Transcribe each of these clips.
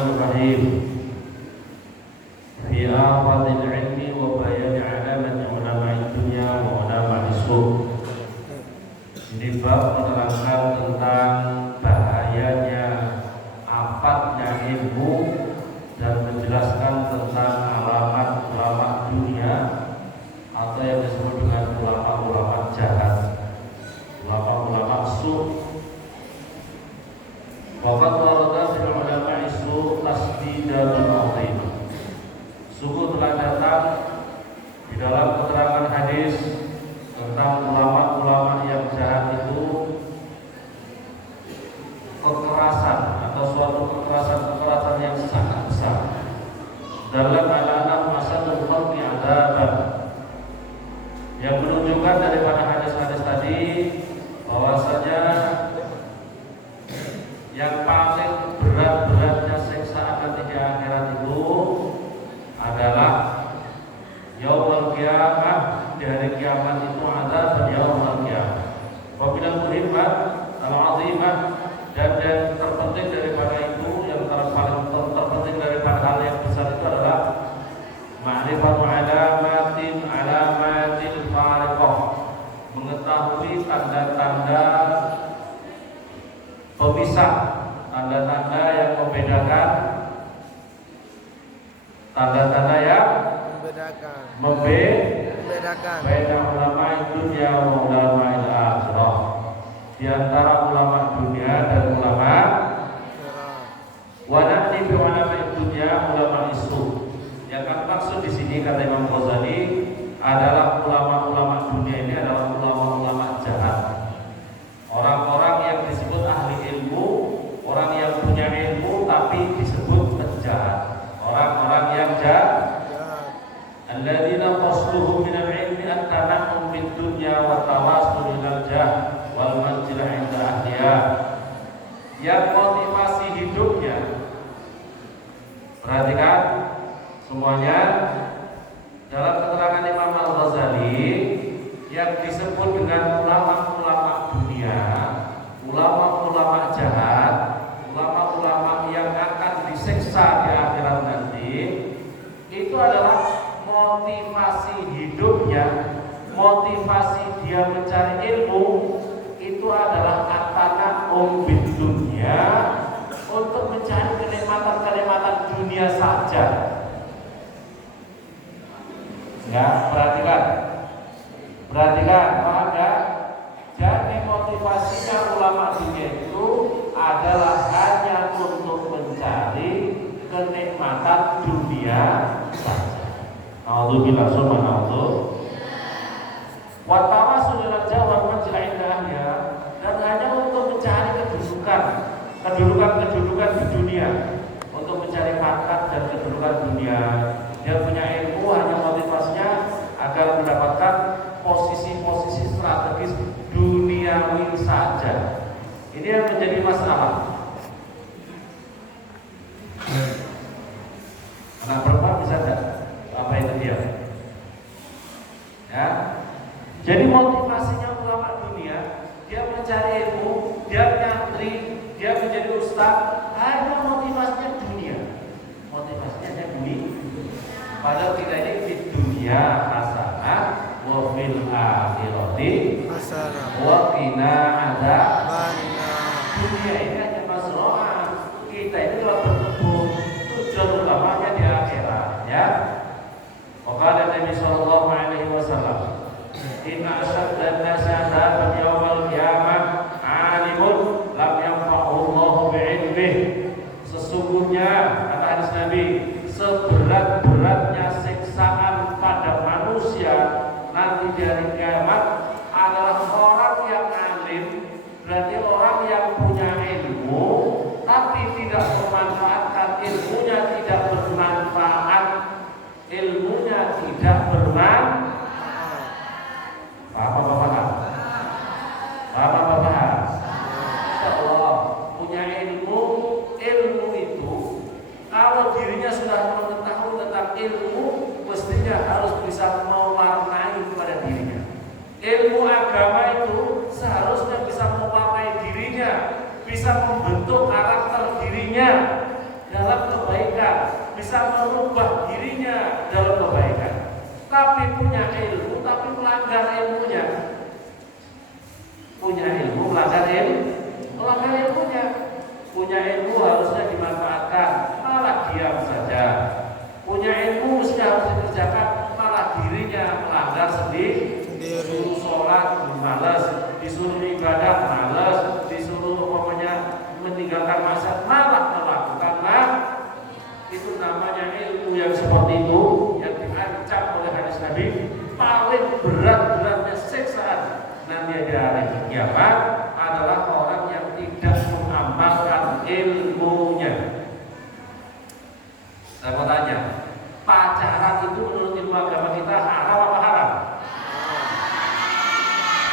Bismillahirrahmanirrahim. Fi afadil ilmi wa bayan alamat ulama dunya wa ulama suq. Ini bab menerangkan tentang bahayanya afatnya ilmu dan menjelaskan tentang alamat ulama dunia atau yang disebut dengan ulama-ulama jahat, ulama-ulama suq. Waqad warada fil ulama isu tasdidatun azimah. Sungguh telah datang di dalam keterangan hadis tentang ulama-ulama yang jahat itu kekerasan atau suatu kekerasan yang sangat besar dalam anak-anak masa khalqi adaban, yang menunjukkan daripada hadis-hadis tadi bahwasanya yang paling berat-beratnya siksaan nanti di akhirat itu adalah yaumul qiyamah. Di hari kiamat itu ada yaumul qiyamah. Wabillahi muhimmat al-azimah, dan yang terpenting daripada itu, yang paling terpenting daripada hal yang besar itu adalah ma'rifatu alamatin fariqah, mengetahui tanda-tanda pemisah, tanda-tanda yang membedakan, tanda-tanda yang membedakan beda ulama dunia wa ulama akhirah, di antara ulama dunia dan ulama wa na'ni bi ulama dunia ulama isu. Yang akan maksud di sini kata Imam Ghazali adalah ulama-ulama dunia ini adalah ulama-ulama jahat. Orang-orang yang disebut ahli ilmu, orang yang punya ilmu tapi disebut penjahat, orang-orang yang jahat. Alladzina qasduhum min al-ilmi at-tanahum bid dunya wa tawassul ilal jah wal manzilah 'inda ahliha. Yang motivasi hidupnya, perhatikan semuanya, dalam keterangan Imam Al-Ghazali yang disebut dengan ulama-ulama dunia, ulama-ulama jahat, ulama-ulama yang akan disiksa di akhirat nanti, itu adalah motivasi hidupnya, motivasi dia mencari ilmu itu adalah katakan umbid dunia, untuk mencari kenikmatan-kenikmatan dunia saja. Ya, perhatikan, paham ya? Jadi motivasinya ulama dunia itu adalah hanya untuk mencari kenikmatan dunia saja. Alhamdulillah, subhanallah. Wa tawassul ilal jawab manzilah inda ahliha, dan hanya untuk mencari kedudukan di dunia, untuk mencari pangkat dan kedudukan dunia. Dia punya ilmu hanya motivasinya agar mendapatkan posisi-posisi strategis duniawi saja. Ini yang menjadi masalah. Anak perempuan bisa tidak? Apa itu dia? Ya. Jadi motivasinya ulama dunia, dia mencari ilmu, dia nyantri, dia menjadi ustaz, hanya motivasinya dunia. Motivasinya hanya dunia. Padahal kita ini di dunia hasanah wa fil akhirati hasanah wa qina adzaban. Dunia ini hanya mazra'ah. Kita ini telah berkebun, tujuan utamanya di akhirat, ya. Maka Nabi sallallahu alaihi wasallam, inna asyaddan nasi adzaban yaumil qiyamah alimun lam yanfa'u Allahu bi'ilmih. Sesungguhnya kata hadis Nabi, seberat-beratnya siksaan pada manusia nanti di hari kiamat adalah orang yang alim, berarti orang yang punya ilmu tapi tidak memanfaatkan ilmunya, tidak bermanfaat, ilmunya tidak bermanfaat. Apa? Allah punya ilmu itu kalau dirinya sudah mengetahui tentang ilmu, mestinya harus bisa mewarnai kepada dirinya. Ilmu agama itu seharusnya bisa mewarnai dirinya, bisa membentuk karakter dirinya dalam bisa merubah dirinya dalam kebaikan, tapi punya ilmu, tapi melanggar ilmunya. Punya ilmu, melanggar ilmunya. Punya ilmu harusnya dimanfaatkan, malah diam saja. Punya ilmu mesti harus dikerjakan, malah dirinya melanggar sendiri. Disuruh sholat malas, disuruh ibadah malas, disuruh pokoknya meninggalkan maksiat malah melakukan. Itu namanya ilmu yang seperti itu, yang diancam oleh hadis Nabi paling berat-beratnya siksaan nanti di hari kiamat adalah orang yang tidak mengamalkan ilmunya. Saya mau tanya, pacaran itu menurut ilmu agama kita haram apa haram?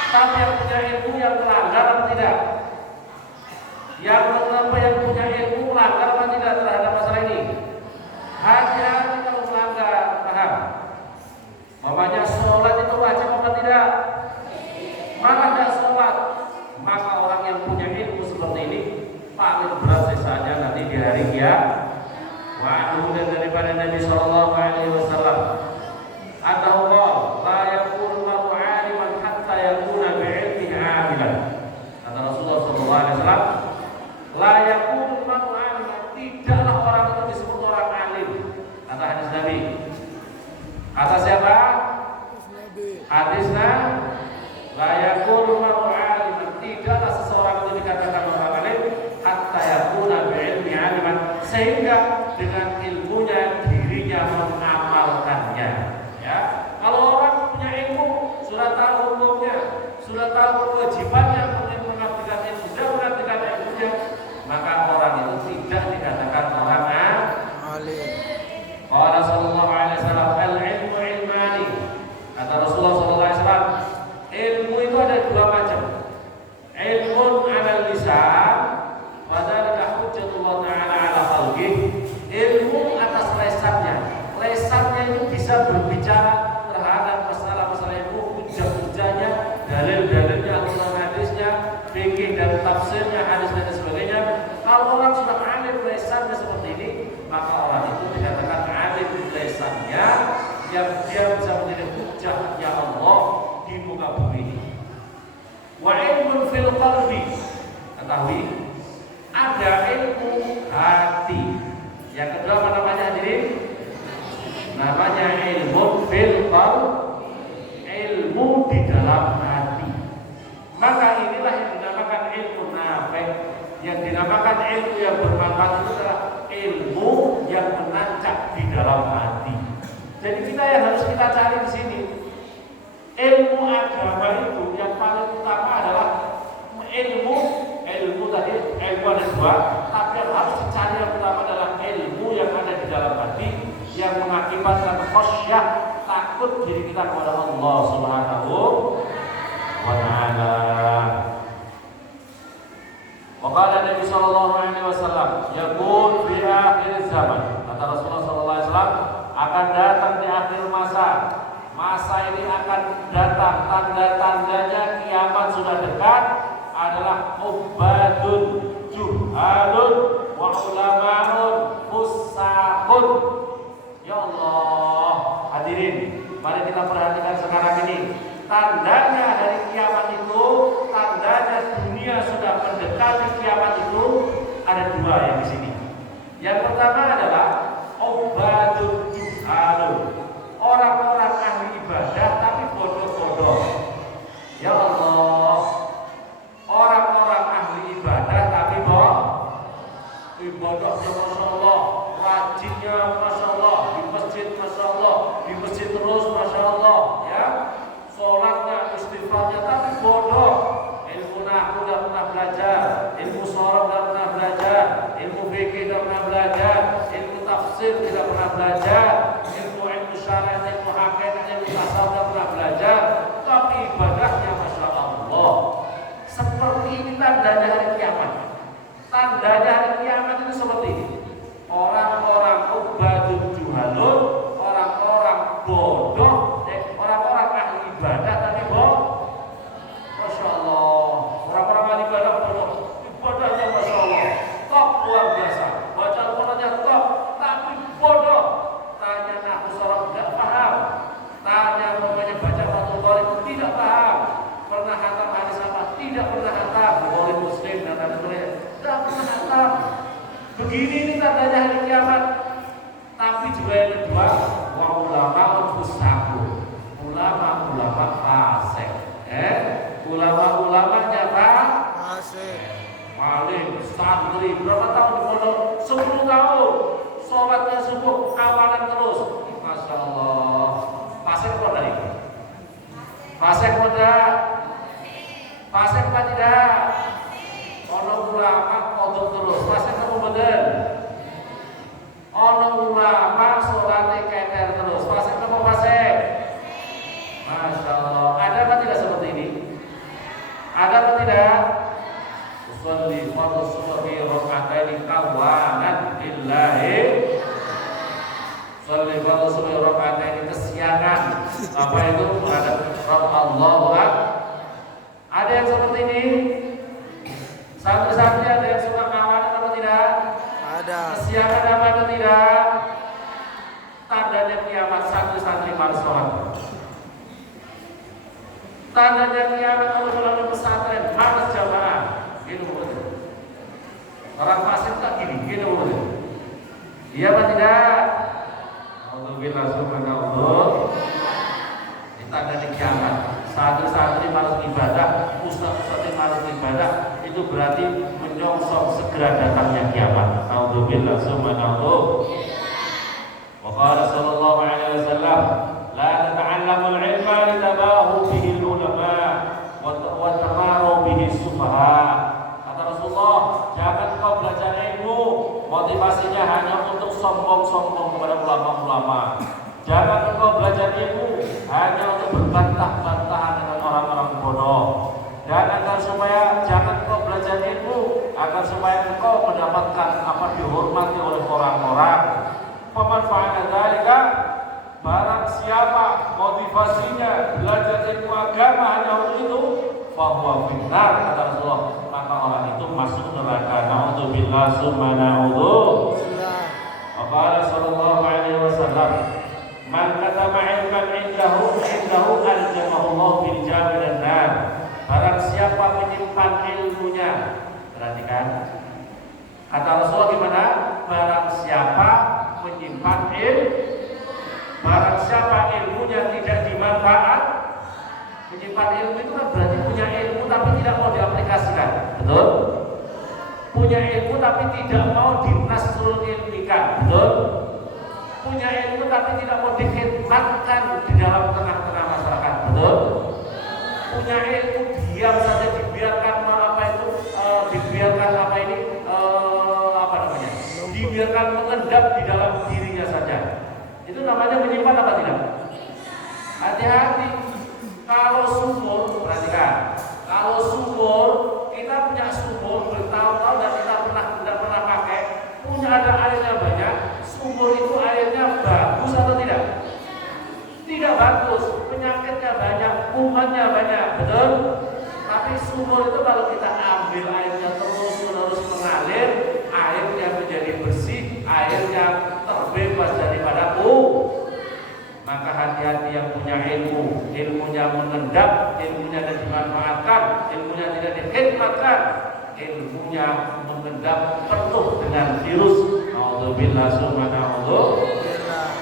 Tapi yang punya ilmu yang melanggar apa tidak? Yang punya ilmu melanggar apa tidak terhadap masalah ini? Hati-hati kalau melanggar, paham? Mamanya sholat itu wajib apa tidak? Malah tidak sholat, maka orang yang punya ilmu seperti ini paling berat siksaannya nanti di hari kiamat. Kemudian daripada Nabi Sallallahu Alaihi Wasallam atau la yakunu maru aliman hatta yakuna bi'ilmihi amilan. Kata Rasulullah Sallallahu Alaihi Wasallam, la yakunu maru aliman, tidaklah orang itu disebut orang alim. Kata hadis Nabi. Kata siapa? Hadisnya, la yakunu maru aliman, tidaklah seseorang itu dikatakan orang alim hatta yakuna bi'ilmihi aliman, sehingga dengan ilmunya dirinya mengamalkannya. Ya, kalau orang punya ilmu, sudah tahu hukumnya, sudah tahu kewajibannya untuk mengabdikan ilmu, sudah mengabdikan ilmunya, maka orang itu tidak dikatakan orang alim. Qala sallallahu alaihi wasallam, al-ilmu ilmani. Kata Rasulullah sallallahu alaihi wasallam, ilmu itu ada dua macam. Ilmun 'alal lisan, wa dzalika hujjatullah ta'ala 'ala khalqihi. Ilmu atas lesannya itu bisa berbicara terhadap masalah-masalah ilmu, hujah-hujahnya, dalil-dalilnya, al-Quran hadisnya, fikih dan tafsirnya, hadis dan sebagainya. Kalau orang sudah alim lesannya seperti ini, maka orang itu dikatakan alim lesannya, yang dia bisa menjadi hujahnya Allah di muka bumi ini. Wa ilmun fil qalbi, ketahui ada ilmu hati. Yang kedua apa namanya hadirin? Namanya ilmu fil qalbi, ilmu di dalam hati. Maka inilah yang dinamakan ilmu nafi'. Yang dinamakan ilmu yang bermanfaat itu adalah ilmu yang menancap di dalam hati. Jadi kita yang harus kita cari di sini, ilmu agama itu yang paling utama adalah ilmu tadi, ilmu ada dua, tapi yang harus dicari yang pertama adalah ilmu yang ada di dalam hati, yang mengakibatkan khasyah, takut diri kita kepada Allah Subhanahu wa ta'ala. Waqala Nabi sallallahu alaihi wasallam, yaqul fi akhir zaman. Kata Rasulullah sallallahu alaihi wasallam, akan datang di akhir masa. Masa ini akan datang, tanda-tandanya kiamat sudah dekat adalah ubadun juhalun wa ulama'un fusaqun. Ya Allah, hadirin, mari kita perhatikan sekarang ini. Tandanya dari kiamat itu, tandanya dunia sudah mendekati kiamat itu ada dua yang di sini. Yang pertama adalah ubadun juhalun, orang-orang ahli ibadah tapi bodoh-bodoh. Ya Allah, orang-orang ahli ibadah tapi ibadahnya Masya Allah, rajinnya Masya Allah, di masjid terus Masya Allah, ya, sholatnya, istighfarnya, tapi bodoh. Ilmu nahwu tidak pernah belajar, ilmu sorof tidak pernah belajar, ilmu fikih tidak pernah belajar, ilmu tafsir tidak pernah belajar, ilmu syarah, ilmu hakikat, ilmu tasawuf tidak pernah belajar, tapi ibadahnya Masya Allah. Seperti ini tandanya hari kiamat. Tandanya hari kiamat itu seperti ini. Orang-orang ubadun juhalun, orang-orang bodoh, orang-orang ahli ibadah tapi bodoh. Masya Allah, orang-orang ahli ibadah bodoh, ibadahnya Masya Allah top, luar biasa, baca Al-Qurannya top, tapi bodoh Ini tandanya hari kiamat. Tapi juga yang kedua, wa ulama fusaku, ulama fasik. Ulama-ulamanya fasik. Maling, santri, berapa tahun di pondok? 10 tahun. Sholatnya subuh, awalan terus. Masya Allah. Fasik apa tadi? Fasik apa tidak? Fasik apa tidak? Ono ulama kodok terus. Fasik apa bener? Ono ulama sholatnya keter terus. Fasik apa fasik? Masya Allah. Ada apa tidak seperti ini? Ada apa tidak? Usolli fardhu subhi raka'ataini qawaman lillahi. Usolli fardhu subhi raka'ataini kesiangan. Apa itu? Menghadap Rabb Allahu Akbar. Ada yang seperti ini? Santri-santri ada yang suka kawan atau tidak? Ada. Kesiangan apa atau tidak? Tandanya kiamat santri-santri malas sholat. Tandanya kiamat kalau melalui pesantren malas jamaah. Gitu boleh. Orang fasik tak gini, gitu boleh. Iya apa tidak? Alhamdulillah subhanallah. Ini tanda di kiamat. Santri-santri malas ibadah, ustaz-ustaz malas ibadah, itu berarti menyongsong segera datangnya kiamat. Alhamdulillah subhanallah. Wa qala sallallahu alaihi wasallam, la tata'allamul ilma litabahu bihi ulama wa tamaru bihi sufaha. Rasulullah, jangan kau belajar ilmu motivasinya hanya untuk sombong-sombong kepada ulama-ulama. Jangan kau belajar ilmu hanya untuk berbantah-bantahan dengan orang-orang bodoh. Dan agar supaya jangan kau belajar ilmu agar supaya engkau mendapatkan apa dihormati oleh orang-orang. Pemanfaatan dzalika, barang siapa motivasinya belajar ilmu agama hanya untuk itu, bahwa benar kata Rasulullah, maka orang itu masuk neraka. Na'udzubillah summa na'udzu. Qala sallallahu alaihi wasallam, man katama ilman indahu aljamahu Allah bil jami dan nar. Barang siapa menyimpan ilmunya, perhatikan kata Rasulullah gimana? Barang siapa menyimpan barang siapa ilmunya tidak dimanfaat. Menyimpan ilmu itu kan berarti punya ilmu tapi tidak mau diaplikasikan, betul? Punya ilmu tapi tidak mau dinasrul ilmikan, betul? Punya ilmu tapi tidak mau dikhidmatkan di dalam tengah-tengah masyarakat, betul? Punya ilmu diam saja dibiarkan dibiarkan mengendap di dalam dirinya saja. Itu namanya menyimpan apa tidak? Hati-hati. Kalau sumur, perhatikan. Kalau sumur, kita punya sumur bertahun-tahun dan kita tidak pernah pakai, punya ada airnya banyak. Sumur itu airnya bagus atau tidak? Tidak bagus. Penyakitnya banyak, kumannya banyak, betul? Tapi sumur itu kalau kita ambil airnya terus-menerus mengalir, airnya menjadi bersih, airnya terbebas daripada maka hati-hati yang punya ilmu, ilmunya mengendap, ilmunya tidak dimanfaatkan, ilmunya tidak dikhidmatkan, ilmunya mengendap penuh dengan virus. Alhamdulillah subhanallah.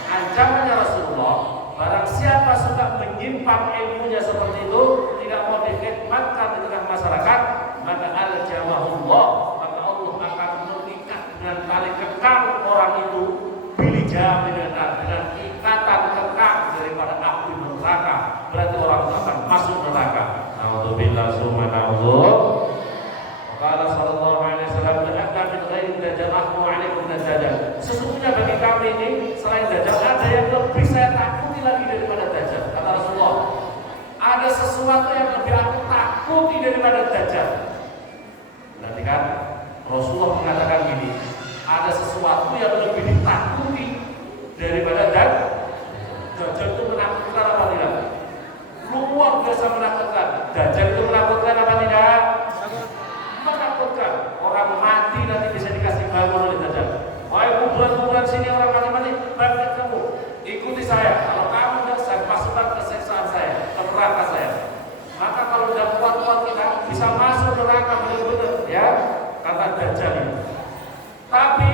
Ancamannya Rasulullah, barang siapa suka menyimpan ilmunya seperti itu, tidak mau dikhidmatkan di tengah masyarakat, maka al-jamahullah, maka Allah akan mengikat dengan tali kekang orang itu bilijam dengan ikatan kekang daripada api neraka. Berarti orang itu akan masuk neraka. Alhamdulillah subhanallah. Qala sallallahu alaihi wasallam, "La'anna min ghairi dajjal ahmu 'alaikum dajjal." Sesungguhnya bagi kami ini selain dajjal ada yang lebih saya takuti lagi daripada dajjal. Kata Rasulullah, ada sesuatu yang lebih aku takuti daripada dajjal. Berarti kan Rasulullah mengatakan gini, ada sesuatu yang lebih ditakuti daripada dajjal. Itu menakutkan apa tidak? Luar biasa menakutkan. Dajjal itu menakutkan apa tidak? Menakutkan. Orang mati nanti bisa dikasih bangun oleh dajjal. Wahai kuburan-kuburan sini orang mati-mati, bangkit kamu, ikuti saya. Kalau kamu tidak, saya masukkan ke siksaan saya, ke neraka saya. Maka kalau tidak kuat-kuat kita bisa masuk neraka benar-benar, ya, kata dajjal ini. Tapi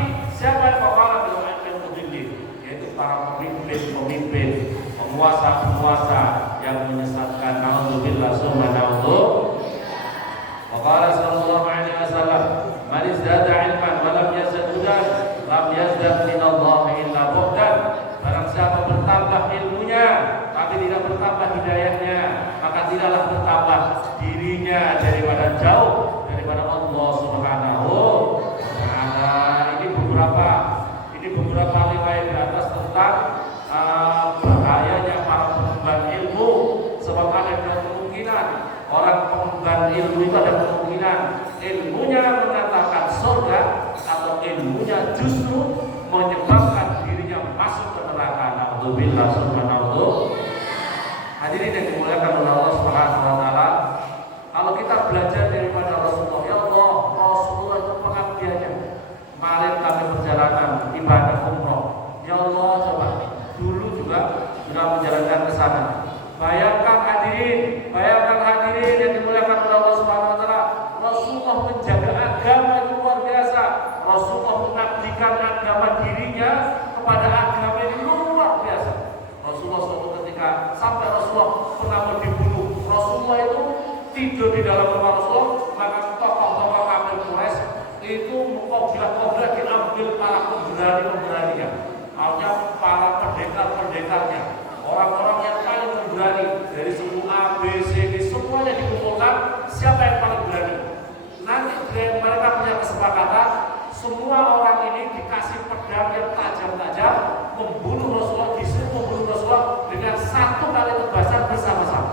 Siapa yang kepala dengan mudillin? Yaitu para pemimpin, penguasa yang menyesatkan. Nauzubillah summa naudzu. Wa qala sallallahu alaihi wasallam, "Man izdada 'ilman wa lam yazdad hudan, lam yazdad min Allah illa bughdan." Barang siapa bertambah ilmunya tapi tidak bertambah hidayahnya, maka tidaklah bertambah dirinya daripada jauh daripada Allah Subhanahu wa taala. Ini beberapa riwayat di atas tentang bahayanya para pengemban ilmu, sebab ada kemungkinan orang pengemban ilmu itu ada kemungkinan ilmunya mengatakan surga atau ilmunya justru menyebabkan dirinya masuk ke neraka. Nauzubillah summa naudzu. Hadirin yang dimuliakan oleh Allah Subhanahu wa taala, kalau kita belajar daripada Rasulullah, ya Allah, Rasulullah itu pengabdiannya. Kemarin kami perjalanan ibadah umroh. Ya Allah, coba dulu juga sudah menjalankan ke sana. Bayangkan hadirin yang dimuliakan oleh Allah Subhanahu wa taala, Rasulullah menjaga agama itu luar biasa. Rasulullah mengabdikan agama dirinya kepada agama yang luar biasa. Rasulullah suatu ketika sampai Rasulullah pernah mau dibunuh, Rasulullah itu tidur di dalam rumah Rasulullah, maka tokoh-tokoh kafir Quraisy itu kobra diambil para pemberani-pemberaninya, artinya para pendekar-pendekarnya, orang-orang yang paling pemberani dari suku A, B, C, D, semuanya dikumpulkan. Siapa yang paling berani? Nanti mereka punya kesepakatan, semua orang ini dikasih pedang yang tajam-tajam, membunuh Rasulullah, disuruh membunuh Rasulullah dengan satu kali tebasan bersama-sama.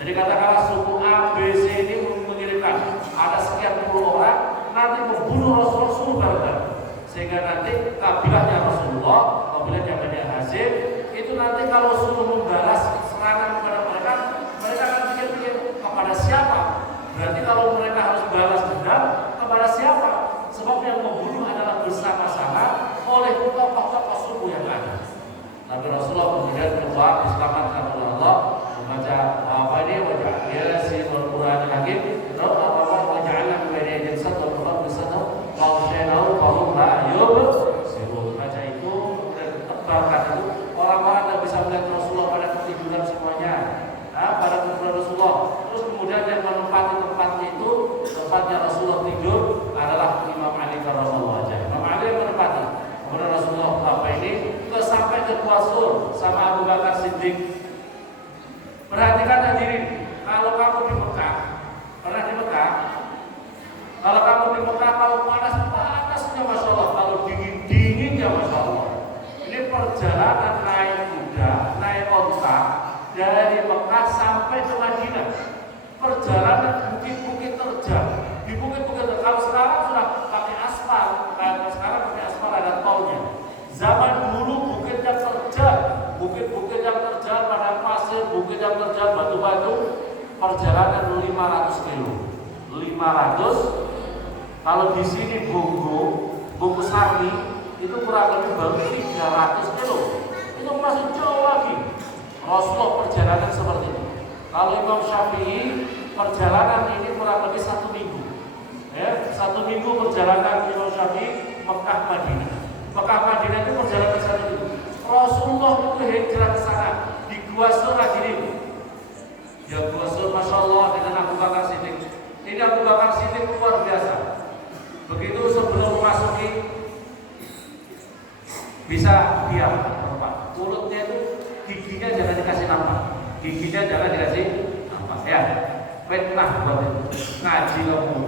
Jadi katakanlah suku A, B, C ini mengirimkan ada sekian puluh orang, nanti membunuh Rasulullah suruh bareng-bareng, sehingga nanti kabilahnya Rasulullah, kabilahnya Bani Hashim itu nanti kalau suruh membalas serangan kepada mereka akan pikir-pikir kepada siapa. Berarti kalau mereka harus balas dendam kepada siapa? Sebab yang membunuh adalah bersama-sama oleh tokoh-tokoh suku yang ada. Nabi Rasulullah kemudian berdoa diselamatkan oleh Allah, membaca apa ini wajah Yasin wal Qur'an Hakim, doa apa wajahnya kepada yang satu orang bersatu, kalau saya tahu bahwa Ayub sibuk baca itu dan tebarkan itu, orang-orang yang bisa melihat Rasulullah pada ketiduran semuanya, pada ketiduran Rasulullah. Terus kemudian yang menempati tempatnya itu, tempatnya Rasulullah tidur adalah Imam Ali karramallahu wajhah. Imam Ali yang menempati. Kemudian Rasulullah apa ini sampai ke Qasur sama Abu Bakar Siddiq. Perhatikan hadirin, kalau kamu di Mekah, pernah di Mekah? Kalau kamu di Mekah, kalau panas-panasnya Masya Allah, kalau dingin-dinginnya Masya Allah. Ini perjalanan naik kuda, naik onta dari Mekah sampai ke Madinah. Perjalanan bukit-bukit terjal. Di bukit-bukit terjal, kalau sekarang sudah pakai aspal, kalau sekarang pakai aspal ada tolnya. Zaman dulu bukit yang terjal, bukit-bukit yang terjal pada pasir, bukit yang terjal batu-batu, perjalanan 500 kilo. 500. Kalau di sini buku Sarni itu kurang lebih baru 300 kilo. Itu masih jauh lagi. Rasulullah perjalanan seperti itu. Kalau Imam Syafi'i perjalanan ini kurang lebih 1 minggu. Ya, 1 minggu perjalanan Imam Syafi'i Mekah Madinah. Mekah Madinah itu perjalanan 1 minggu. Rasulullah itu hijrah ke sana di Gua Sur ini. Ya Gua Sur Masya Allah dengan Abu Bakar Siddiq. Ini Abu Bakar Siddiq luar biasa. Begitu sebelum memasuki bisa diam tempat. Mulutnya itu giginya jangan dikasih nampak. Giginya jangan dikasih nampak. Ya, fitnah buat itu. Ngaji kamu.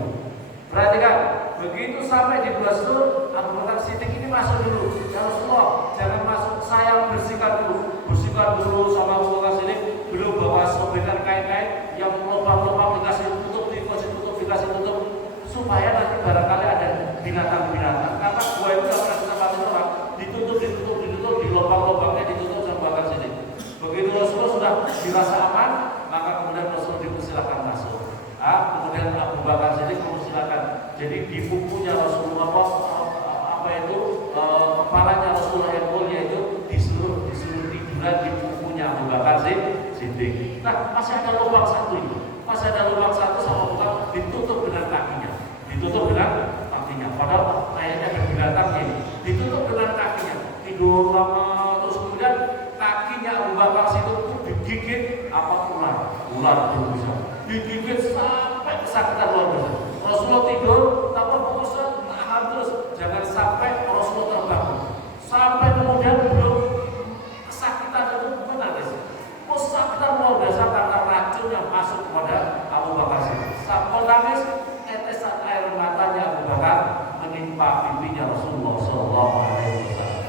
Perhatikan, begitu sampai di Gua Sur, Abu Bakar Siddiq ini masuk dulu. Ya Rasulullah, jangan masuk. Saya bersihkan dulu sama Abu Bakar Siddiq. Belum bawa sobekan kain-kain yang lubang-lubang dikasih tutup, supaya nanti barangkali ada binatang-binatang. Karena gua itu gak pernah ditempati orang, ditutup, di lubang-lubangnya ditutup sama Bakar Siddiq. Begitu Rasulullah sudah dirasa aman, maka kemudian Rasulullah dipersilakan masuk. Kemudian Abu Bakar Siddiq mempersilakan. Jadi di bukunya Rasulullah kepalanya Rasulullah yang mulia itu disuruh tiduran di bukunya Abu Bakar Siddiq. Nah, masih ada lubang satu ini. Masih ada lubang satu sama Abu Bakar ditutup dengan kakinya. Padahal kayaknya ada binatangnya ini. tidur lama, terus kemudian kakinya Abu Bakar situ digigit ular itu bisa digigit sampai kesakitan luar biasa. Rasulullah tidur, tapi fokusnya tahan terus, jangan sampai Rasulullah terbangun. Sampai kemudian belum kesakitan itu menangis. Kesakitan luar biasa karena racun yang masuk kepada Abu Bakar situ. Sampai nangis, tetesan air matanya Abu Bakar menimpa pipinya Rasulullah Shallallahu Alaihi Wasallam.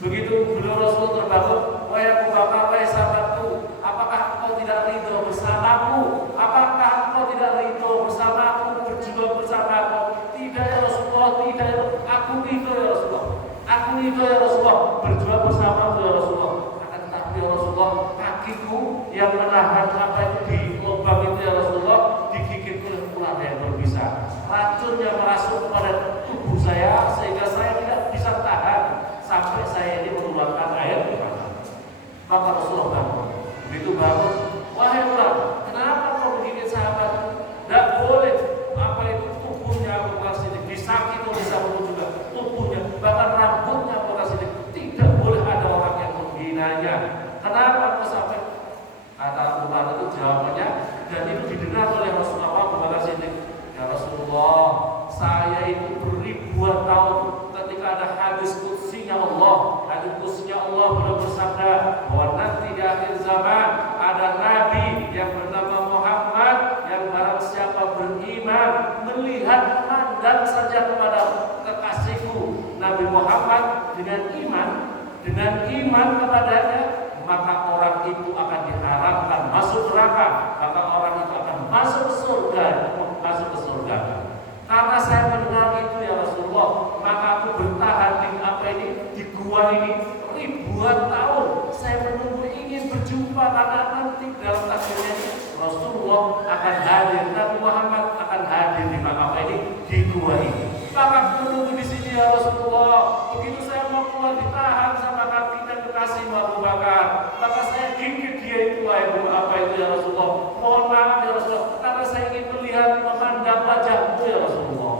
Begitu beliau Rasulullah terbangun, wahai Abu Bakar, wahai sahabatku, apakah engkau tidak ridho bersamaku? Apakah engkau tidak ridho bersamaku, berjuang bersamaku? Tidak ya Rasulullah, tidak ya. Aku ridho ya Rasulullah. Aku ridho ya Rasulullah, berjuang bersamaku ya Rasulullah. Akan tetapi ya Rasulullah, kakiku yang menahan apa itu di lubang itu ya Rasulullah digigit oleh ular yang berbisa. Racun yang masuk kepada tubuh saya sehingga saya tidak bisa tahan sampai saya ini mengeluarkan air di mata. Maka Rasulullah bangun. Begitu bangun, wahai ular, kenapa kau menggigit sahabat? Tidak boleh. Apa itu tubuhnya Abu Bakar Siddiq disakiti oleh sahabat juga. Tubuhnya, bahkan rambutnya Abu Bakar Siddiq tidak boleh ada orang yang menghinanya. Kenapa kau sampai? Kata ular itu jawabannya, dan itu didengar oleh Rasulullah Abu Bakar Siddiq. Ya Rasulullah, saya itu beribuan tahun ketika ada hadis kutsinya Allah. Hadis kutsinya Allah beliau bersabda bahwa nanti di akhir zaman ada nabi yang bernama Muhammad yang barang siapa beriman melihat memandang saja kepada kekasihku Nabi Muhammad dengan iman kepadanya, maka orang itu akan diharapkan masuk neraka, maka orang itu akan masuk surga. Karena saya mendengar itu ya Rasulullah, maka aku bertahan di gua ini ribuan tahun. Saya menunggu ingin berjumpa karena nanti dalam takdirnya Rasulullah akan hadir, Nabi Muhammad akan hadir di makam ini, di gua ini. Maka aku menunggu di sini ya Rasulullah. Begitu saya mau keluar ditahan sama kaki dan kekasih Abu Bakar, maka saya gigit dia itu apa itu ya Rasulullah. Mohon maaf ya Rasulullah, karena saya ingin melihat memandang wajahmu ya Rasulullah.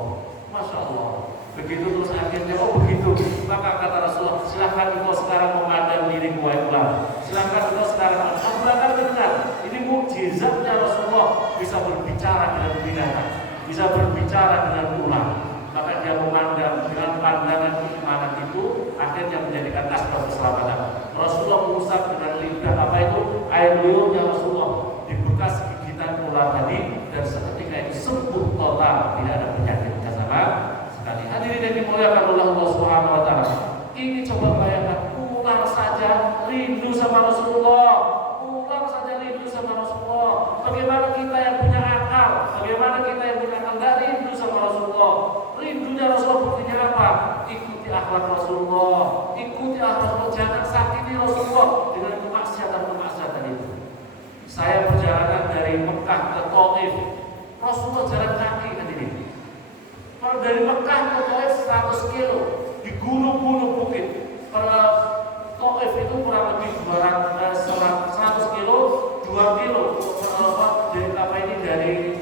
Masya Allah. Begitu terus akhirnya, begitu. Maka kata Rasulullah, silahkan engkau sekarang memandang dirimu wahai ular. Silahkan engkau sekarang. Abu Bakar benar. Ini mukjizatnya Rasulullah, bisa berbicara dengan binatang, bisa berbicara dengan ular. Maka dia memandang dengan pandangan keimanan itu, akhirnya menjadikan asbab keselamatan. Rasulullah mengusap dengan lidah apa itu air liurnya Rasulullah di bekas gigitan ular tadi, dan seketika itu sembuh total, tidak ada penyakit sama sekali. Hadirin yang dimuliakan oleh Allah Subhanahu Wa Taala, ini coba bayangkan, ular saja rindu sama Rasulullah, ular saja rindu sama Rasulullah. Bagaimana kita yang punya akal? Bagaimana kita yang punya akal nggak rindu sama Rasulullah? Rindunya Rasulullah buktinya apa? Ikuti akhlak Rasulullah, ikuti akhlak Rasulullah, jangan sakiti Rasulullah dengan kemaksiatan itu. Saya perjalanan dari Mekah ke Taif, Rasulullah jalan kaki kan ini. Kalau dari Mekah ke Taif 100 kilo di gunung-gunung bukit. Kalau Taif itu kurang lebih 100 kilo, 2 kilo dari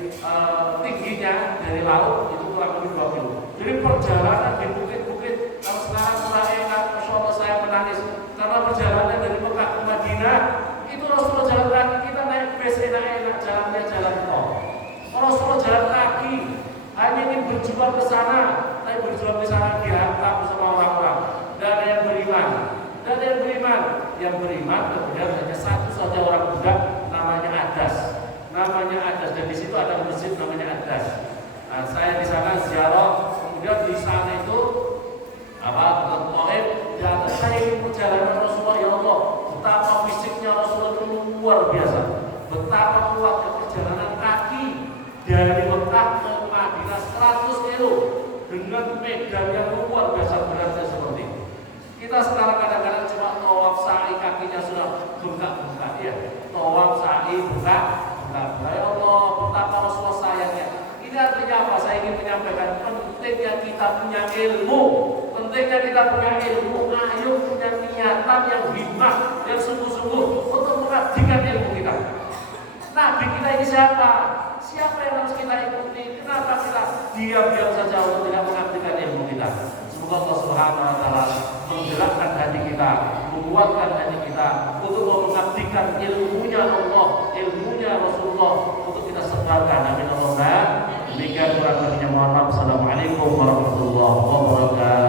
tingginya dari laut itu kurang lebih 2 kilo. Jadi perjalanan di bukit-bukit, kalau sekarang kurang enak, Masya Allah saya menangis karena perjalanan dari Mekah ke Madinah itu Rasulullah jalan kaki, kita naik bis enak-enak, jalannya jalan tol. Rasulullah jalan kaki, hanya ingin berjuang ke sana, tapi berjuang di sana dihantam sama orang-orang. Dan ada yang beriman, yang beriman kemudian hanya satu saja orang budak namanya Adas, dan di situ ada masjid namanya Adas. Nah, saya di sana ziarah, kemudian di sana itu Taif, di atas saya ingin perjalanan Rasulullah, ya Allah, betapa fisiknya Rasulullah itu luar biasa, betapa kuatnya perjalanan kaki dari Mekah ke Madinah 100 kilo dengan medan yang luar biasa beratnya seperti ini. Kita sekarang kadang-kadang cuma tawaf sa'i kakinya sudah bengkak-bengkak ya, tawaf sa'i bengkak-bengkak. Ya Allah, betapa Rasulullah sayangnya. Ini artinya apa? Saya ingin menyampaikan pentingnya kita punya ilmu. Ayo punya niatan yang himmah, yang sungguh-sungguh untuk mengabdikan ilmu kita. Nabi kita ini siapa? Siapa yang harus kita ikuti? Kenapa kita diam-diam saja untuk tidak mengabdikan ilmu kita? Semoga Allah Subhanahu wa taala menggerakkan hati kita, menguatkan hati kita untuk mengabdikan ilmunya Allah, ilmunya Rasulullah untuk kita sebarkan. Amin Allahumma. Demikian kurang lebihnya mohon maaf. Assalamualaikum warahmatullahi wabarakatuh.